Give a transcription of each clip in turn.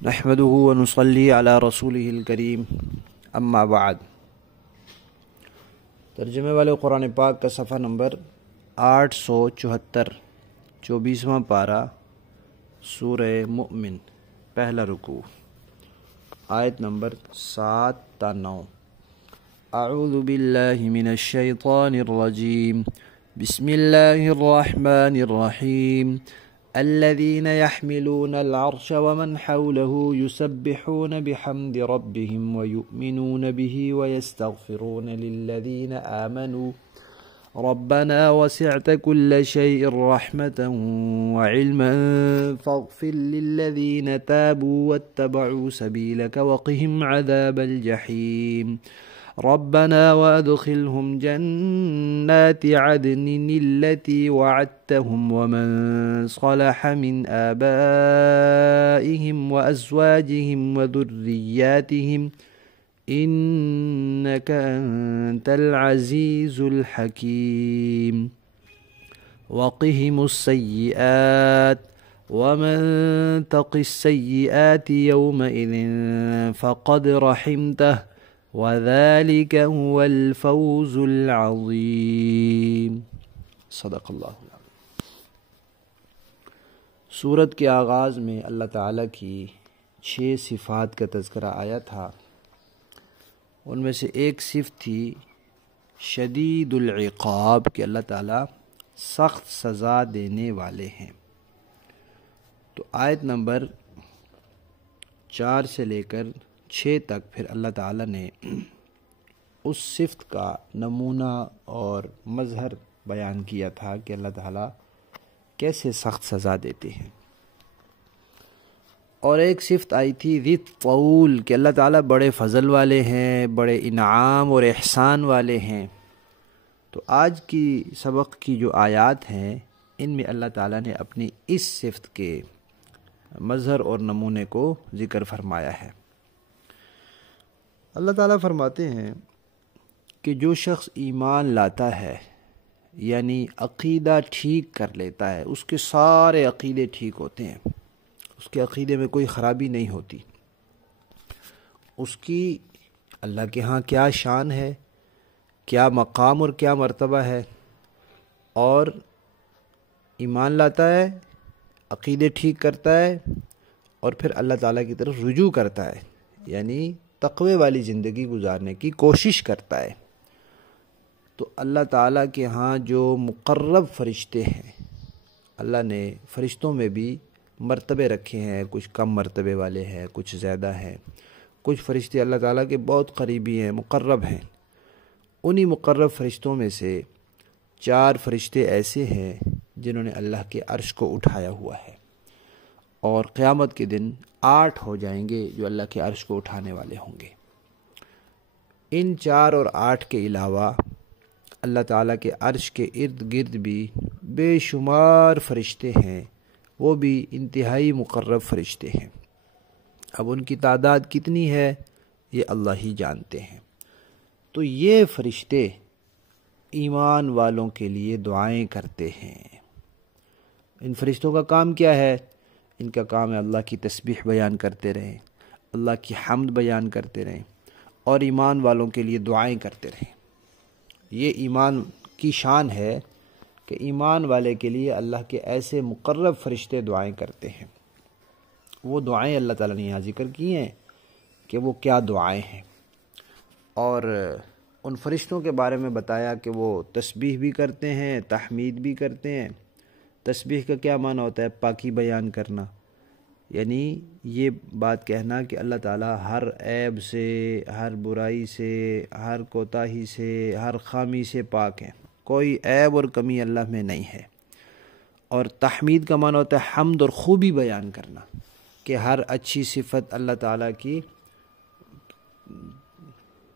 نحمده ونصلي علی رسوله الکریم اما بعد۔ ترجمے والے قرآن پاک کا صفحہ نمبر 874، 24واں پارہ، سورہ مؤمن، پہلا رکوع، آیت نمبر 7 تا 9۔ اعوذ باللہ من الشیطان الرجیم، بسم اللہ الرحمن الرحیم۔ الذين يحملون العرش ومن حوله يسبحون بحمد ربهم ويؤمنون به ويستغفرون للذين آمنوا ربنا وسعت كل شيء رحمة وعلما فاغفر للذين تابوا واتبعوا سبيلك وقهم عذاب الجحيم ربنا وادخلهم جنات عدن التي وعدتهم ومن صلح من آبائهم وأزواجهم وذرياتهم إنك أنت العزيز الحكيم وقهم السيئات ومن تق السيئات يومئذ فقد رحمته وذلك هو الفوز العظیم۔ صدق اللہ العظیم۔ سورت کے آغاز میں اللہ تعالیٰ کی 6 صفات کا تذکرہ آیا تھا۔ ان میں سے ایک صفت تھی شدید العقاب، کہ اللہ تعالیٰ سخت سزا دینے والے ہیں۔ تو آیت نمبر 4 سے لے کر 6 تک پھر اللہ تعالیٰ نے اس صفت کا نمونہ اور مظہر بیان کیا تھا کہ اللہ تعالیٰ کیسے سخت سزا دیتے ہیں۔ اور ایک صفت آئی تھی ذی الطول، کہ اللہ تعالیٰ بڑے فضل والے ہیں، بڑے انعام اور احسان والے ہیں۔ تو آج کی سبق کی جو آیات ہیں ان میں اللہ تعالیٰ نے اپنی اس صفت کے مظہر اور نمونے کو ذکر فرمایا ہے۔ اللہ تعالیٰ فرماتے ہیں کہ جو شخص ایمان لاتا ہے، یعنی عقیدہ ٹھیک کر لیتا ہے، اس کے سارے عقیدے ٹھیک ہوتے ہیں، اس کے عقیدے میں کوئی خرابی نہیں ہوتی، اس کی اللہ کے ہاں کیا شان ہے، کیا مقام اور کیا مرتبہ ہے، اور ایمان لاتا ہے، عقیدے ٹھیک کرتا ہے، اور پھر اللہ تعالیٰ کی طرف رجوع کرتا ہے، یعنی تقوی والی زندگی گزارنے کی کوشش کرتا ہے، تو اللہ تعالیٰ کے ہاں جو مقرب فرشتے ہیں، اللہ نے فرشتوں میں بھی مرتبے رکھے ہیں، کچھ کم مرتبے والے ہیں، کچھ زیادہ ہیں، کچھ فرشتے اللہ تعالیٰ کے بہت قریبی ہیں، مقرب ہیں۔ انہی مقرب فرشتوں میں سے 4 فرشتے ایسے ہیں جنہوں نے اللہ کے عرش کو اٹھایا ہوا ہے، اور قیامت کے دن 8 ہو جائیں گے جو اللہ کے عرش کو اٹھانے والے ہوں گے۔ ان 4 اور 8 کے علاوہ اللہ تعالیٰ کے عرش کے ارد گرد بھی بے شمار فرشتے ہیں، وہ بھی انتہائی مقرب فرشتے ہیں۔ اب ان کی تعداد کتنی ہے یہ اللہ ہی جانتے ہیں۔ تو یہ فرشتے ایمان والوں کے لیے دعائیں کرتے ہیں۔ ان فرشتوں کا کام کیا ہے؟ ان کا کام ہے اللہ کی تسبیح بیان کرتے رہیں، اللہ کی حمد بیان کرتے رہیں، اور ایمان والوں کے لیے دعائیں کرتے رہیں۔ یہ ایمان کی شان ہے کہ ایمان والے کے لیے اللہ کے ایسے مقرب فرشتے دعائیں کرتے ہیں۔ وہ دعائیں اللہ تعالیٰ نے یہاں ذکر کی ہیں کہ وہ کیا دعائیں ہیں، اور ان فرشتوں کے بارے میں بتایا کہ وہ تسبیح بھی کرتے ہیں، تحمید بھی کرتے ہیں۔ تسبیح کا کیا معنی ہوتا ہے؟ پاکی بیان کرنا، یعنی یہ بات کہنا کہ اللہ تعالیٰ ہر عیب سے، ہر برائی سے، ہر کوتاہی سے، ہر خامی سے پاک ہیں، کوئی عیب اور کمی اللہ میں نہیں ہے۔ اور تحمید کا معنی ہوتا ہے حمد اور خوبی بیان کرنا، کہ ہر اچھی صفت اللہ تعالیٰ کی،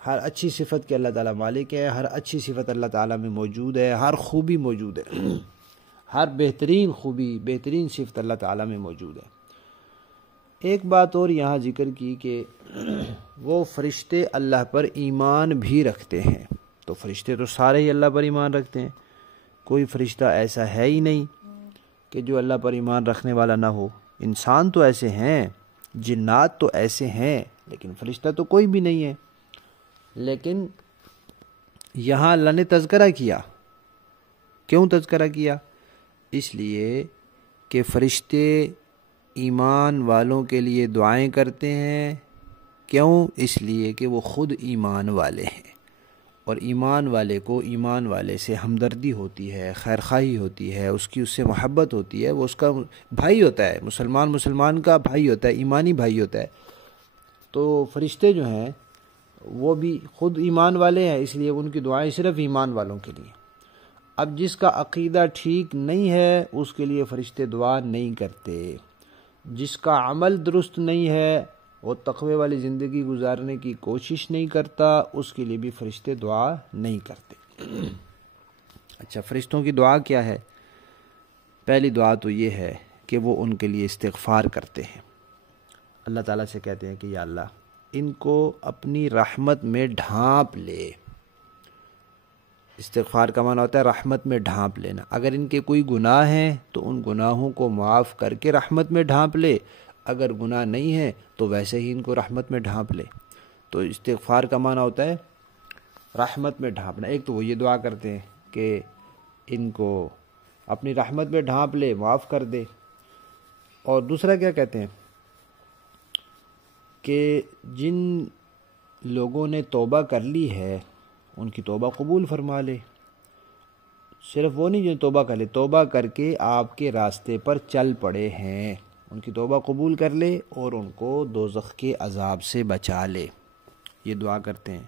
ہر اچھی صفت کے اللہ تعالیٰ مالک ہے، ہر اچھی صفت اللہ تعالیٰ میں موجود ہے، ہر خوبی موجود ہے، ہر بہترین خوبی، بہترین صفت اللہ تعالیٰ میں موجود ہے۔ ایک بات اور یہاں ذکر کی کہ وہ فرشتے اللہ پر ایمان بھی رکھتے ہیں۔ تو فرشتے تو سارے ہی اللہ پر ایمان رکھتے ہیں، کوئی فرشتہ ایسا ہے ہی نہیں کہ جو اللہ پر ایمان رکھنے والا نہ ہو۔ انسان تو ایسے ہیں جنات تو ایسے ہیں لیکن فرشتہ تو کوئی بھی نہیں ہے۔ لیکن یہاں اللہ نے تذکرہ کیا، کیوں تذکرہ کیا؟ اس لیے کہ فرشتے ایمان والوں کے لیے دعائیں کرتے ہیں۔ کیوں؟ اس لیے کہ وہ خود ایمان والے ہیں، اور ایمان والے کو ایمان والے سے ہمدردی ہوتی ہے، خیرخواہی ہوتی ہے، اس سے محبت ہوتی ہے، وہ اس کا بھائی ہوتا ہے، مسلمان کا بھائی ہوتا ہے، ایمانی بھائی ہوتا ہے۔ تو فرشتے جو ہیں وہ بھی خود ایمان والے ہیں، اس لیے ان کی دعائیں صرف ایمان والوں کے لیے۔ اب جس کا عقیدہ ٹھیک نہیں ہے اس کے لیے فرشتے دعا نہیں کرتے، جس کا عمل درست نہیں ہے، وہ تقوی والی زندگی گزارنے کی کوشش نہیں کرتا، اس کے لیے بھی فرشتے دعا نہیں کرتے۔ اچھا، فرشتوں کی دعا کیا ہے؟ پہلی دعا تو یہ ہے کہ وہ ان کے لیے استغفار کرتے ہیں، اللہ تعالیٰ سے کہتے ہیں کہ یا اللہ ان کو اپنی رحمت میں ڈھانپ لے۔ استغفار کا معنی ہوتا ہے رحمت میں ڈھانپ لینا۔ اگر ان کے کوئی گناہ ہیں تو ان گناہوں کو معاف کر کے رحمت میں ڈھانپ لے، اگر گناہ نہیں ہے تو ویسے ہی ان کو رحمت میں ڈھانپ لے۔ تو استغفار کا معنی ہوتا ہے رحمت میں ڈھانپنا۔ ایک تو وہ یہ دعا کرتے ہیں کہ ان کو اپنی رحمت میں ڈھانپ لے، معاف کر دے، اور دوسرا کیا کہتے ہیں کہ جن لوگوں نے توبہ کر لی ہے ان کی توبہ قبول فرما لے۔ صرف وہ نہیں جو توبہ کر لے، توبہ کر کے آپ کے راستے پر چل پڑے ہیں، ان کی توبہ قبول کر لے اور ان کو دوزخ کے عذاب سے بچا لے۔ یہ دعا کرتے ہیں،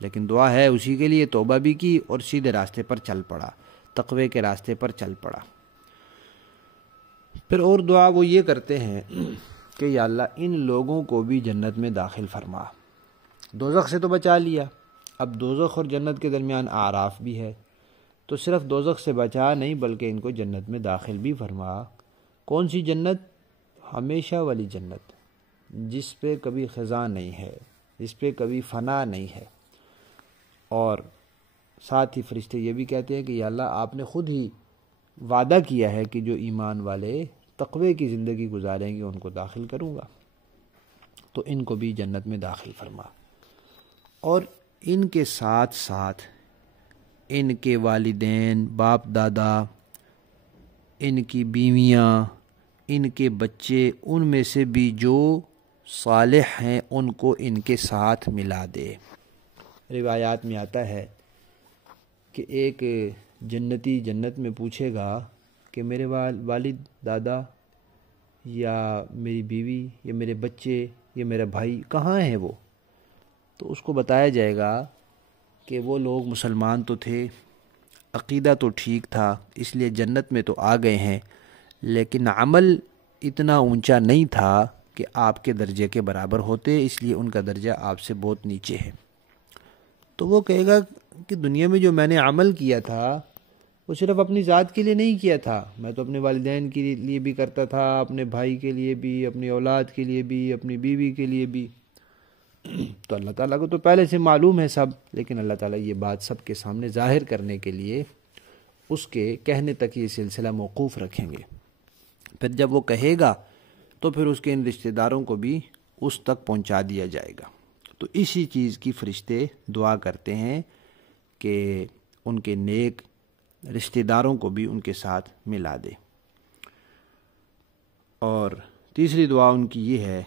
لیکن دعا ہے اسی کے لیے، توبہ بھی کی اور سیدھے راستے پر چل پڑا، تقوی کے راستے پر چل پڑا۔ پھر اور دعا وہ یہ کرتے ہیں کہ یا اللہ ان لوگوں کو بھی جنت میں داخل فرما۔ دوزخ سے تو بچا لیا، اب دوزخ اور جنت کے درمیان اعراف بھی ہے، تو صرف دوزخ سے بچا نہیں بلکہ ان کو جنت میں داخل بھی فرما۔ کون سی جنت؟ ہمیشہ والی جنت، جس پہ کبھی خزاں نہیں ہے، جس پہ کبھی فنا نہیں ہے۔ اور ساتھ ہی فرشتے یہ بھی کہتے ہیں کہ یا اللہ آپ نے خود ہی وعدہ کیا ہے کہ جو ایمان والے تقوی کی زندگی گزاریں گے ان کو داخل کروں گا، تو ان کو بھی جنت میں داخل فرما۔ اور ان کے ساتھ ساتھ ان کے والدین، باپ دادا، ان کی بیویاں، ان کے بچے، ان میں سے بھی جو صالح ہیں ان کو ان کے ساتھ ملا دے۔ روایات میں آتا ہے کہ ایک جنتی جنت میں پوچھے گا کہ میرے والد دادا یا میری بیوی یا میرے بچے یا میرا بھائی کہاں ہیں وہ؟ تو اس کو بتایا جائے گا کہ وہ لوگ مسلمان تو تھے، عقیدہ تو ٹھیک تھا، اس لیے جنت میں تو آ گئے ہیں، لیکن عمل اتنا اونچا نہیں تھا کہ آپ کے درجے کے برابر ہوتے، اس لیے ان کا درجہ آپ سے بہت نیچے ہے۔ تو وہ کہے گا کہ دنیا میں جو میں نے عمل کیا تھا وہ صرف اپنی ذات کے لیے نہیں کیا تھا، میں تو اپنے والدین کے لیے بھی کرتا تھا، اپنے بھائی کے لیے بھی، اپنی اولاد کے لیے بھی، اپنی بیوی کے لیے بھی۔ تو اللہ تعالیٰ کو تو پہلے سے معلوم ہے سب، لیکن اللہ تعالیٰ یہ بات سب کے سامنے ظاہر کرنے کے لیے اس کے کہنے تک یہ سلسلہ موقوف رکھیں گے۔ پھر جب وہ کہے گا تو پھر اس کے ان رشتہ داروں کو بھی اس تک پہنچا دیا جائے گا۔ تو اسی چیز کی فرشتے دعا کرتے ہیں کہ ان کے نیک رشتہ داروں کو بھی ان کے ساتھ ملا دے۔ اور تیسری دعا ان کی یہ ہے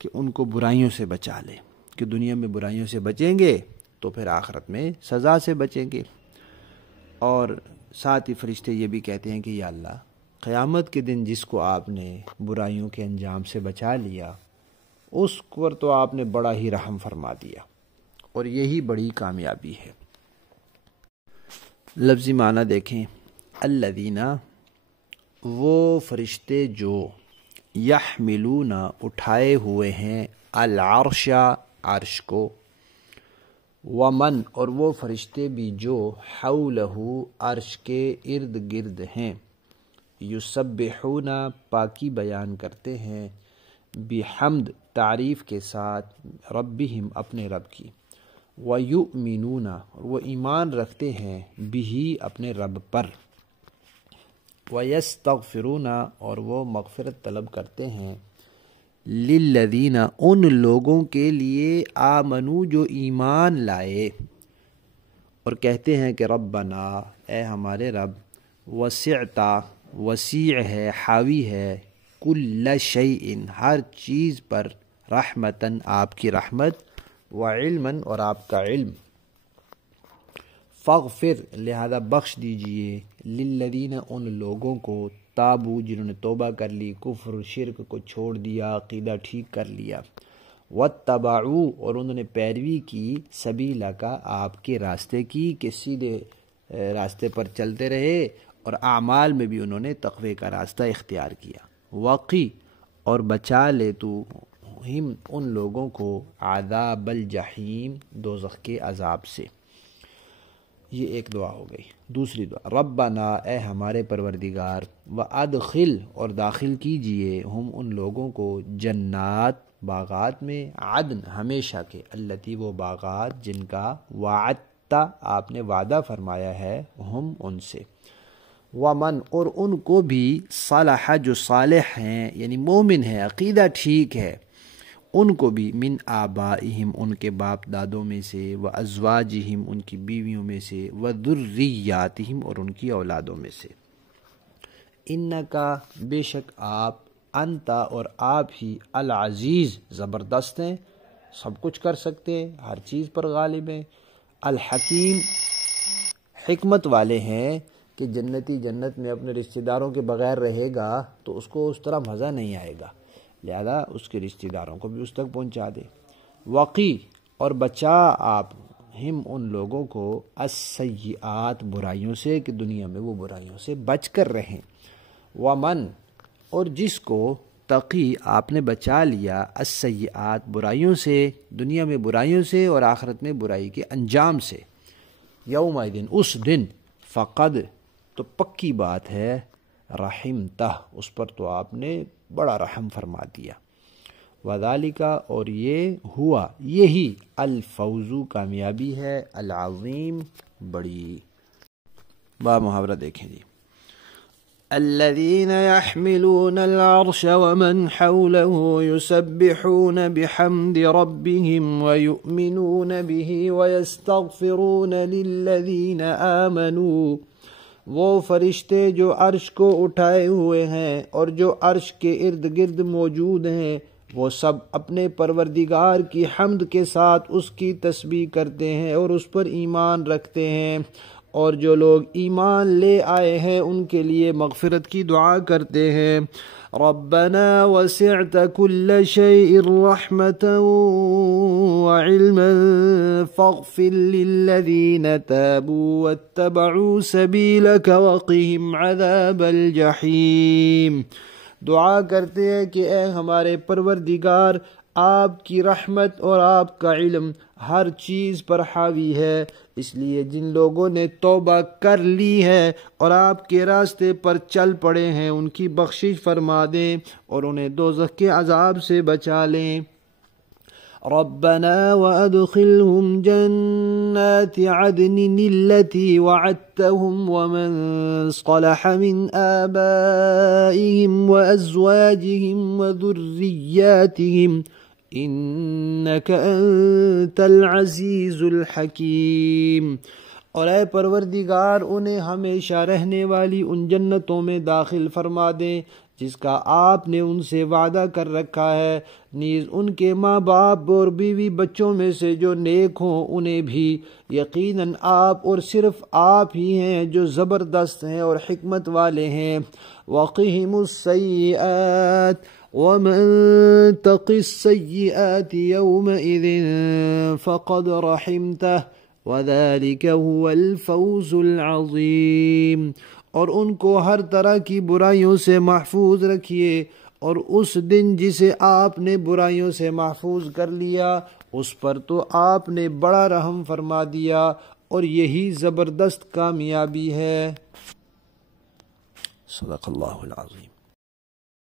کہ ان کو برائیوں سے بچا لے، کہ دنیا میں برائیوں سے بچیں گے تو پھر آخرت میں سزا سے بچیں گے۔ اور ساتھ ہی فرشتے یہ بھی کہتے ہیں کہ یا اللہ قیامت کے دن جس کو آپ نے برائیوں کے انجام سے بچا لیا اس پر تو آپ نے بڑا ہی رحم فرما دیا، اور یہی بڑی کامیابی ہے۔ لفظی معنی دیکھیں، الذین، وہ فرشتے جو یحملون، اٹھائے ہوئے ہیں، العرش، عرش کو، ومن، اور وہ فرشتے بھی جو حولہ، عرش کے ارد گرد ہیں، یسبحون، پاکی بیان کرتے ہیں، بحمد، تعریف کے ساتھ، ربہم، اپنے رب کی، ویؤمنون، اور وہ ایمان رکھتے ہیں، بہی، اپنے رب پر، ویستغفرون، اور وہ مغفرت طلب کرتے ہیں، للذین ان لوگوں کے لیے آمنو جو ایمان لائے اور کہتے ہیں کہ ربنا اے ہمارے رب وسعتا وسیع ہے حاوی ہے کل شیء ہر چیز پر رحمتاً آپ کی رحمت وعلماً اور آپ کا علم فاغفر لہذا بخش دیجئے للذین ان لوگوں کو تابو جنہوں نے توبہ کر لی کفر شرک کو چھوڑ دیا عقیدہ ٹھیک کر لیا واتبعوا اور انہوں نے پیروی کی سبیلا کا آپ کے راستے کی کہ سیدھے راستے پر چلتے رہے اور اعمال میں بھی انہوں نے تقوی کا راستہ اختیار کیا وقی اور بچا لے تو ہم ان لوگوں کو عذاب الجحیم دوزخ کے عذاب سے۔ یہ ایک دعا ہو گئی۔ دوسری دعا ربنا اے ہمارے پروردگار وادخل اور داخل کیجئے ہم ان لوگوں کو جنات باغات میں عدن ہمیشہ کے التی وہ باغات جن کا وعدتا آپ نے وعدہ فرمایا ہے ہم ان سے ومن اور ان کو بھی صالح جو صالح ہیں یعنی مومن ہیں عقیدہ ٹھیک ہے ان کو بھی من آبائہم ان کے باپ دادوں میں سے و ازواجہم ان کی بیویوں میں سے و ذریاتہم اور ان کی اولادوں میں سے انکا بے شک آپ انتا اور آپ ہی العزیز زبردست ہیں سب کچھ کر سکتے ہیں ہر چیز پر غالب ہیں الحکیم حکمت والے ہیں کہ جنتی جنت میں اپنے رشتہ داروں کے بغیر رہے گا تو اس کو اس طرح مزہ نہیں آئے گا لہذا اس کے رشتہ داروں کو بھی اس تک پہنچا دے وقی اور بچا آپ ہم ان لوگوں کو السیئات برائیوں سے کہ دنیا میں وہ برائیوں سے بچ کر رہیں ومن اور جس کو تقی آپ نے بچا لیا السیئات برائیوں سے دنیا میں برائیوں سے اور آخرت میں برائی کے انجام سے یومئذ اس دن فقد تو پکی بات ہے رحمتہ اس پر تو آپ نے بڑا رحم فرما دیا وذالک اور یہ ہوا یہی الفوز کامیابی ہے العظیم بڑی با محاورہ دیکھیں جی الذين يحملون العرش ومن حوله يسبحون بحمد ربهم ويؤمنون به ويستغفرون للذين آمنوا وہ فرشتے جو عرش کو اٹھائے ہوئے ہیں اور جو عرش کے ارد گرد موجود ہیں وہ سب اپنے پروردگار کی حمد کے ساتھ اس کی تسبیح کرتے ہیں اور اس پر ایمان رکھتے ہیں اور جو لوگ ایمان لے آئے ہیں ان کے لیے مغفرت کی دعا کرتے ہیں ربنا وسعت كل شيء رحمة وعلما فاغفر للذين تابوا واتبعوا سبيلك وقهم عذاب الجحيم دعا کرتے ہیں کہ اے ہمارے پروردگار آپ کی رحمت اور آپ کا علم ہر چیز پر حاوی ہے اس لیے جن لوگوں نے توبہ کر لی ہے اور آپ کے راستے پر چل پڑے ہیں ان کی بخشش فرما دیں اور انہیں دوزخ کے عذاب سے بچا لیں ربنا وادخلهم جنات عدن التي وعدتهم ومن صلح من آبائهم وأزواجهم وذرياتهم انک انت العزیز الحکیم اور اے پروردگار انہیں ہمیشہ رہنے والی ان جنتوں میں داخل فرما دیں جس کا آپ نے ان سے وعدہ کر رکھا ہے نیز ان کے ماں باپ اور بیوی بچوں میں سے جو نیک ہوں انہیں بھی یقیناً آپ اور صرف آپ ہی ہیں جو زبردست ہیں اور حکمت والے ہیں وقہم السیئات ومن تق السیئات یومئذ فقد رحمته وذلك هو الفوز العظیم اور ان کو ہر طرح کی برائیوں سے محفوظ رکھیے اور اس دن جسے آپ نے برائیوں سے محفوظ کر لیا اس پر تو آپ نے بڑا رحم فرما دیا اور یہی زبردست کامیابی ہے صدق اللہ العظیم